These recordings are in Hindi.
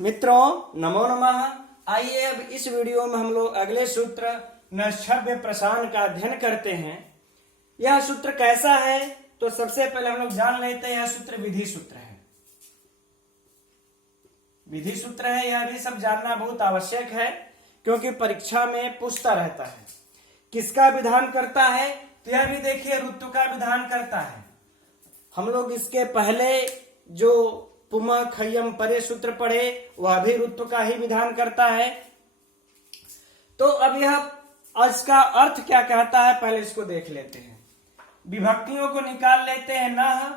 मित्रों नमो नमः। आइए अब इस वीडियो में हम लोग अगले सूत्र नश्यभ्य प्रसान का अध्ययन करते हैं। यह सूत्र कैसा है तो सबसे पहले हम लोग जान लेते हैं। यह सूत्र विधि सूत्र है। विधि सूत्र है, यह भी सब जानना बहुत आवश्यक है क्योंकि परीक्षा में पूछता रहता है। किसका विधान करता है तो यह भी देखिए ऋतु का विधान करता है। हम लोग इसके पहले जो पुमा खय्यम परे सूत्र पढ़े वह भी ऋतु का ही विधान करता है। तो अब यह इसका अर्थ क्या कहता है पहले इसको देख लेते हैं। विभक्तियों को निकाल लेते हैं। नह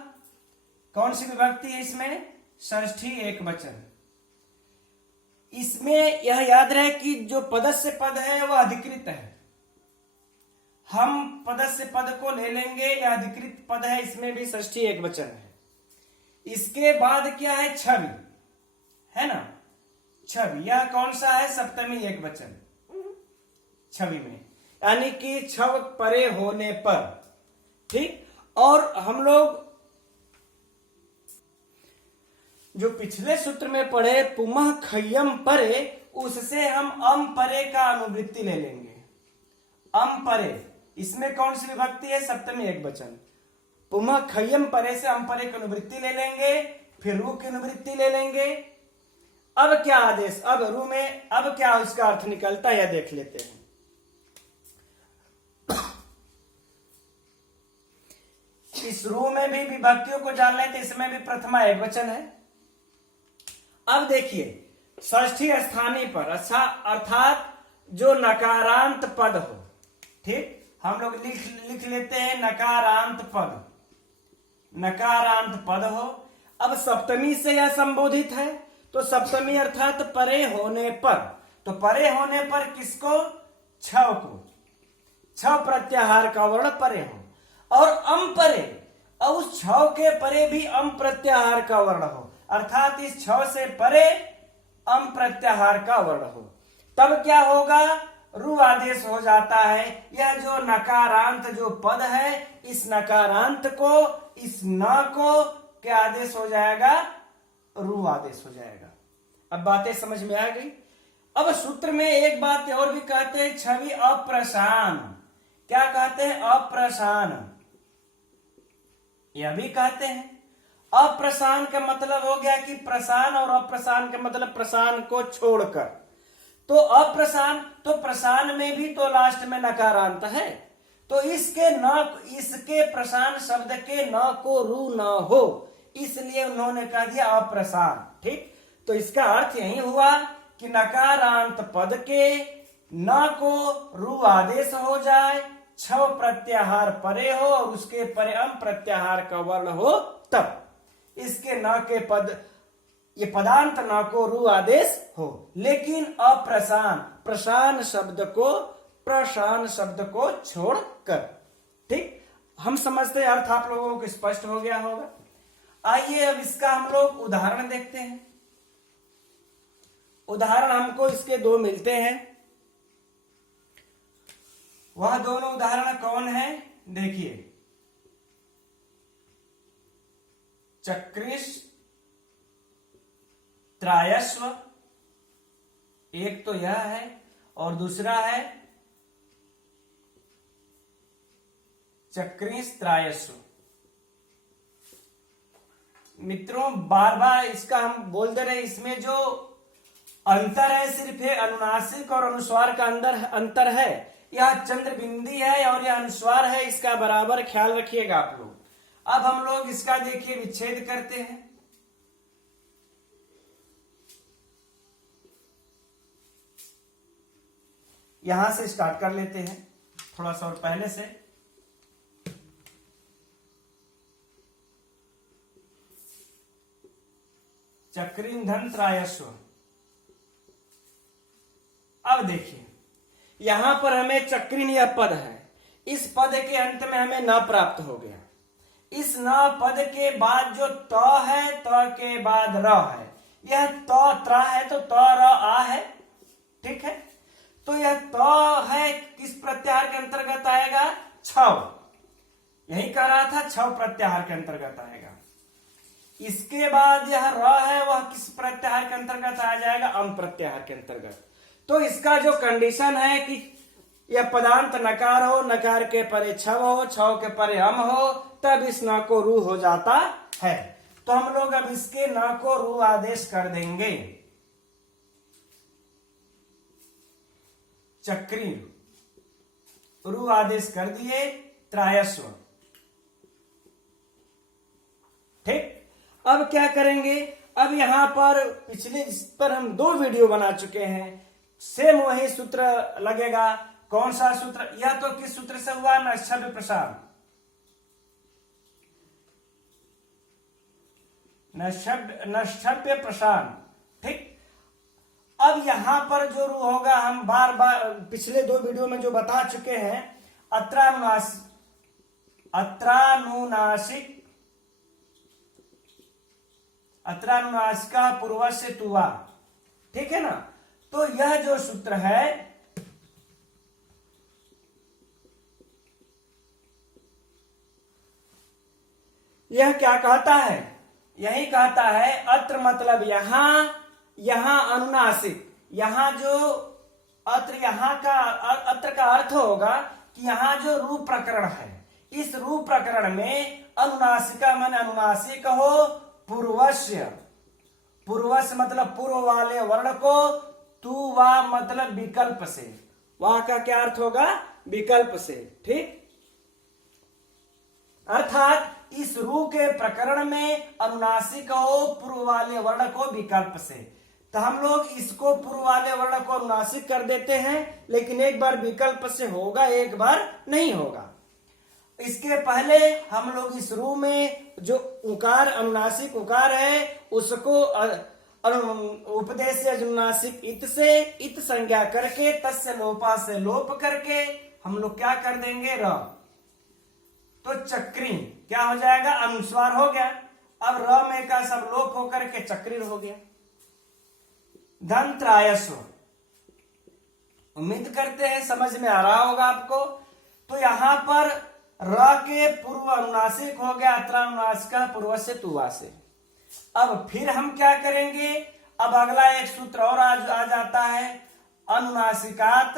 कौन सी विभक्ति है इसमें? षष्ठी एकवचन। इसमें यह याद रहे कि जो पदस्य पद है वह अधिकृत है। हम पदस्य पद को ले लेंगे, यह अधिकृत पद है, इसमें भी षष्ठी एकवचन है। इसके बाद क्या है? छवि है ना। छवि यह कौन सा है? सप्तमी एकवचन। छवि में यानी कि छव परे होने पर, ठीक। और हम लोग जो पिछले सूत्र में पढ़े पुमः खय्यम परे, उससे हम अम परे का अनुवृत्ति ले लेंगे। अम परे इसमें कौन सी विभक्ति है? सप्तमी एकवचन। पुमः खय्यम परे से अम परे की अनुवृत्ति ले लेंगे, फिर रू की अनुवृत्ति ले लेंगे। अब क्या आदेश, अब रू में अब क्या उसका अर्थ निकलता है यह देख लेते हैं। इस रू में भी विभक्तियों को जान लेते, इसमें भी प्रथमा एकवचन है। अब देखिए षष्ठी स्थानी पर, अच्छा अर्थात जो नकारांत पद हो, ठीक। हम लोग लिख लेते हैं नकारांत पद। नकारांत पद हो। अब सप्तमी से यह संबोधित है तो सप्तमी अर्थात परे होने पर, तो परे होने पर किसको? छव को। छव प्रत्याहार का वर्ण परे हो। और अम परे, और उस छव के परे भी अम प्रत्याहार का वर्ण हो, अर्थात इस छव से परे अम प्रत्याहार का वर्ण हो, तब क्या होगा? रू आदेश हो जाता है। यह जो नकारांत जो पद है, इस नकारांत को, इस न को क्या आदेश हो जाएगा? रू आदेश हो जाएगा। अब बातें समझ में आ गई। अब सूत्र में एक बात और भी कहते हैं, छवि अप्रसान। क्या कहते हैं? अप्रसान। यह भी कहते हैं। अप्रसान का मतलब हो गया कि प्रसान, और अप्रसान का मतलब प्रसान को छोड़कर। तो अप्रसान, तो प्रसान में भी तो लास्ट में नकारांत है, तो इसके प्रसान शब्द के न को रू न हो, इसलिए उन्होंने कह दिया अप्रसान, ठीक। तो इसका अर्थ यही हुआ कि नकारांत पद के न को रू आदेश हो जाए, छव प्रत्याहार परे हो और उसके परे अम प्रत्याहार का वर्ण हो, तब इसके न के पद, ये पदांत न को रू आदेश हो। लेकिन अप्रसान, प्रसान शब्द को, प्रशान शब्द को छोड़कर, ठीक। हम समझते अर्थ आप लोगों को स्पष्ट हो गया होगा। आइए अब इसका हम लोग उदाहरण देखते हैं। उदाहरण हमको इसके दो मिलते हैं। वह दोनों उदाहरण कौन है? देखिए, चक्रिश त्रायस्व, एक तो यह है और दूसरा है चक्रिश त्रायस्व। मित्रों बार बार इसका हम बोल दे रहे, इसमें जो अंतर है सिर्फ है अनुनासिक और अनुस्वार का अंतर है। यह चंद्र बिंदी है और यह अनुस्वार है, इसका बराबर ख्याल रखिएगा आप लोग। अब हम लोग इसका देखिए विच्छेद करते हैं। यहां से स्टार्ट कर लेते हैं थोड़ा सा और पहले से। चक्रिंधन त्रायस्व। अब देखिए यहां पर हमें चक्रिन यह पद है, इस पद के अंत में हमें न प्राप्त हो गया। इस न पद के बाद जो त है, त के बाद र है, यह त त्रा है तो त र आ है, ठीक है। तो यह त है किस प्रत्याहार के अंतर्गत आएगा? छव। यही कह रहा था, छव प्रत्याहार के अंतर्गत आएगा। इसके बाद यह र है वह किस प्रत्याहार के अंतर्गत आ जाएगा? अम प्रत्याहार के अंतर्गत। तो इसका जो कंडीशन है कि यह पदांत नकार हो, नकार के परे छव हो, छव के परे अम हो, तब इस न को रू हो जाता है। तो हम लोग अब इसके न को रू आदेश कर देंगे। चक्री रू आदेश कर दिए, त्रायस्व। ठीक, अब क्या करेंगे? अब यहां पर पिछले इस पर हम 2 वीडियो बना चुके हैं, सेम वही सूत्र लगेगा। कौन सा सूत्र? यह तो किस सूत्र से हुआ? नश्यभ्य प्रसार, नश्यभ्य प्रसार। ठीक, अब यहां पर जो रू होगा, हम बार बार पिछले 2 वीडियो में जो बता चुके हैं, अत्रानुनासिका पूर्वस्य तुवा। ठीक है ना? तो यह जो सूत्र है, यह क्या कहता है? यही कहता है अत्र मतलब यहां अनुनासिक, यहां जो अत्र का अर्थ होगा कि यहां जो रूप प्रकरण है, इस रूप प्रकरण में अनुनासिका मन अनुनासिक हो, पूर्वस्य, पूर्वस्य मतलब पूर्व वाले वर्ण को, तू वा मतलब विकल्प से, वहां का क्या अर्थ होगा? विकल्प से। ठीक, अर्थात इस रू के प्रकरण में अनुनासिक हो पूर्व वाले वर्ण को विकल्प से। तो हम लोग इसको पूर्व वाले वर्ण को अनुनासिक कर देते हैं, लेकिन एक बार विकल्प से होगा, एक बार नहीं होगा। इसके पहले हम लोग इस रू में जो उकार अनुनासिक उकार है उसको उपदेश अनुनासिक इत से इत संज्ञा करके तस्य लोपा से लोप करके हम लोग क्या कर देंगे? र। तो चक्री क्या हो जाएगा? अनुस्वार हो गया। अब र में का सब लोप होकर के चक्री हो गया। धन त्रायस्व, उम्मीद करते हैं समझ में आ रहा होगा आपको। तो यहां पर र के पूर्व अनुनासिक हो गया अत्रानुनासिका पूर्व से तुवा से। अब फिर हम क्या करेंगे? अब अगला एक सूत्र और आ जाता है, अनुनासिकात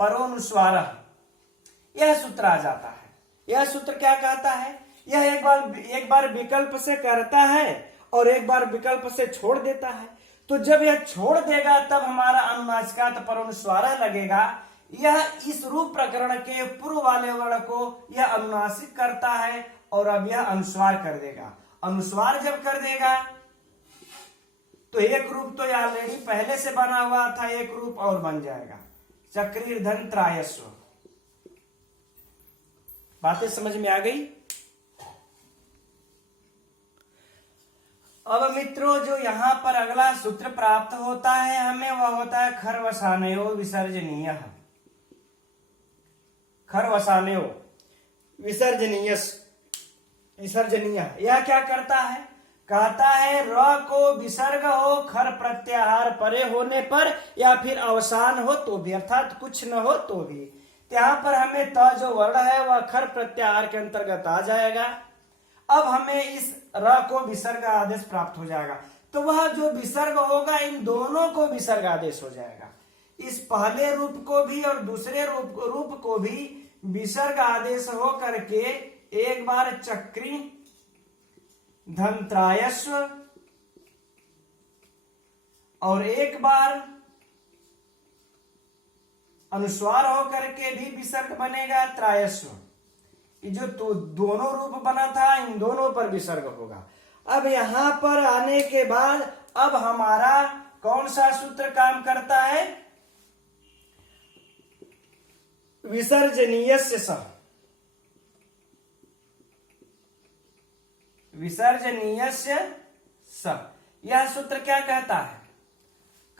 परोनुस्वार, यह सूत्र आ जाता है। यह सूत्र क्या कहता है? यह एक बार विकल्प से करता है और एक बार विकल्प से छोड़ देता है। तो जब यह छोड़ देगा तब हमारा अनुनासिकात परोनुस्वार लगेगा। यह इस रूप प्रकरण के पूर्व वाले वर्ण को यह अनुनासिक करता है और अब यह अनुस्वार कर देगा। अनुस्वार जब कर देगा तो एक रूप तो ऑलरेडी पहले से बना हुआ था, एक रूप और बन जाएगा, चक्री धन त्रायस्व। बातें समझ में आ गई? अब मित्रों जो यहाँ पर अगला सूत्र प्राप्त होता है हमें, वह होता है खरवसानयो विसर्जनीय। खरवसानयो विसर्जनीय, यह क्या करता है? कहता है र को विसर्ग हो खर प्रत्याहार परे होने पर या फिर अवसान हो तो भी, अर्थात कुछ न हो तो भी। यहाँ पर हमें त जो वर्ण है वह खर प्रत्याहार के अंतर्गत आ जाएगा। अब हमें इस र को विसर्ग आदेश प्राप्त हो जाएगा। तो वह जो विसर्ग होगा इन दोनों को विसर्ग आदेश हो जाएगा। इस पहले रूप को भी और दूसरे रूप को भी विसर्ग आदेश हो करके एक बार चक्री धन त्रायस्व और एक बार अनुस्वार हो करके भी विसर्ग बनेगा त्रायस्व। ये जो दोनों रूप बना था इन दोनों पर विसर्ग होगा। अब यहां पर आने के बाद अब हमारा कौन सा सूत्र काम करता है? विसर्जनीयस्य सह, विसर्जनीयस्य सह। यह सूत्र क्या कहता है?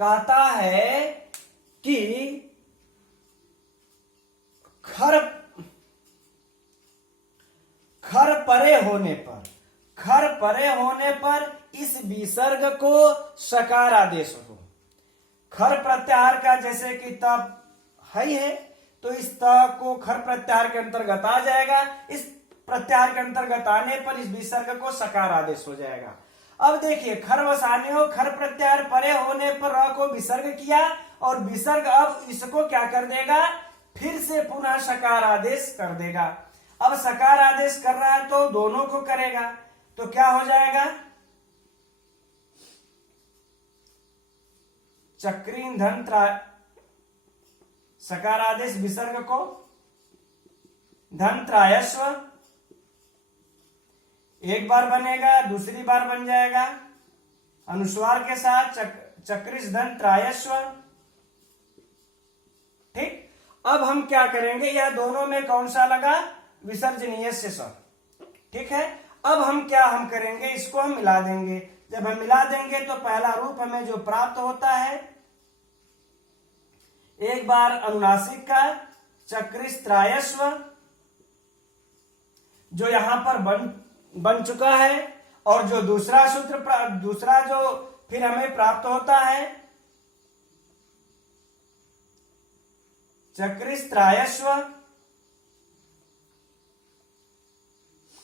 कहता है कि खर परे होने पर इस विसर्ग को सकार आदेश हो। खर प्रत्याहार का जैसे कि तब है ही है, तो इस त को खर प्रत्याहार के अंतर्गत आ जाएगा। इस प्रत्याहार के अंतर्गत आने पर इस विसर्ग को सकार आदेश हो जाएगा। अब देखिए, खर वसाने हो, खर प्रत्याहार परे होने पर र को विसर्ग किया और विसर्ग अब इसको क्या कर देगा, फिर से पुनः सकार आदेश कर देगा। अब सकार आदेश कर रहा है तो दोनों को करेगा, तो क्या हो जाएगा, चक्रीन धन सकार आदेश विसर्ग को धन त्रायस्व एक बार बनेगा, दूसरी बार बन जाएगा अनुस्वार के साथ चक्रिश धन त्रायस्व। ठीक, अब हम क्या करेंगे, यह दोनों में कौन सा लगा, विसर्जनीय से सर। ठीक है, अब हम करेंगे, इसको हम मिला देंगे। जब हम मिला देंगे तो पहला रूप हमें जो प्राप्त होता है, एक बार अनुनासिक का चक्रिश त्रायस्व जो यहां पर बन चुका है, और जो दूसरा जो फिर हमें प्राप्त होता है चक्रिश त्रायस्व।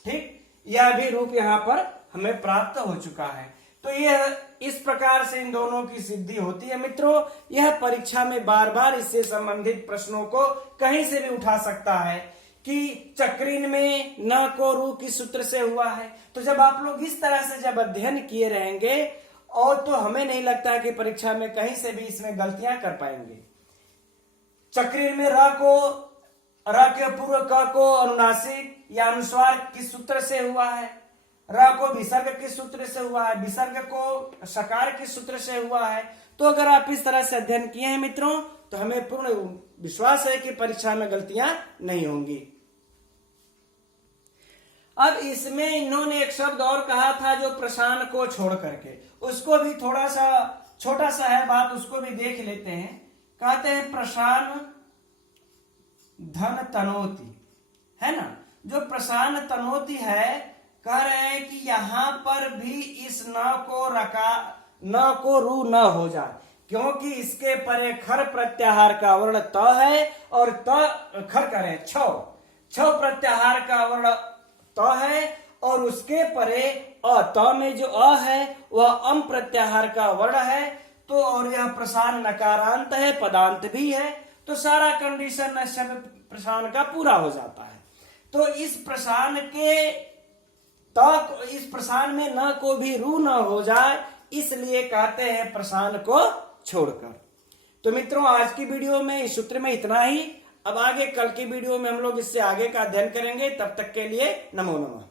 ठीक, यह भी रूप यहां पर हमें प्राप्त हो चुका है। तो यह इस प्रकार से इन दोनों की सिद्धि होती है। मित्रों, यह परीक्षा में बार बार इससे संबंधित प्रश्नों को कहीं से भी उठा सकता है कि चक्रीन में न को रू किस सूत्र से हुआ है। तो जब आप लोग इस तरह से जब अध्ययन किए रहेंगे, और तो हमें नहीं लगता है कि परीक्षा में कहीं से भी इसमें गलतियां कर पाएंगे। चक्रीन में र के पूर्व क को अनुनासिक या अनुस्वार किस सूत्र से हुआ है, र को विसर्ग किस सूत्र से हुआ है, विसर्ग को सकार किस सूत्र से हुआ है। तो अगर आप इस तरह से अध्ययन किए हैं मित्रों, तो हमें पूर्ण विश्वास है कि परीक्षा में गलतियां नहीं होंगी। अब इसमें इन्होंने एक शब्द और कहा था जो प्रशान को छोड़ करके, उसको भी थोड़ा सा छोटा सा है बात, उसको भी देख लेते हैं। कहते हैं प्रशान धन तनोति, है ना, जो प्रशान तनोति है, कह रहे हैं कि यहां पर भी इस न को रू न हो जाए, क्योंकि इसके परे खर प्रत्याहार का वर्ण त है, और त खर करें छ प्रत्याहार का वर्ण त है, और उसके परे त में जो अ है वह अम प्रत्याहार का वर्ण है। तो और यह प्रशान नकारांत है, पदांत भी है, तो सारा कंडीशन प्रशान का पूरा हो जाता है। तो इस प्रशान में न को भी रू न हो जाए, इसलिए कहते हैं प्रशान को छोड़कर। तो मित्रों, आज की वीडियो में इस सूत्र में इतना ही। अब आगे कल की वीडियो में हम लोग इससे आगे का अध्ययन करेंगे। तब तक के लिए नमो नमः।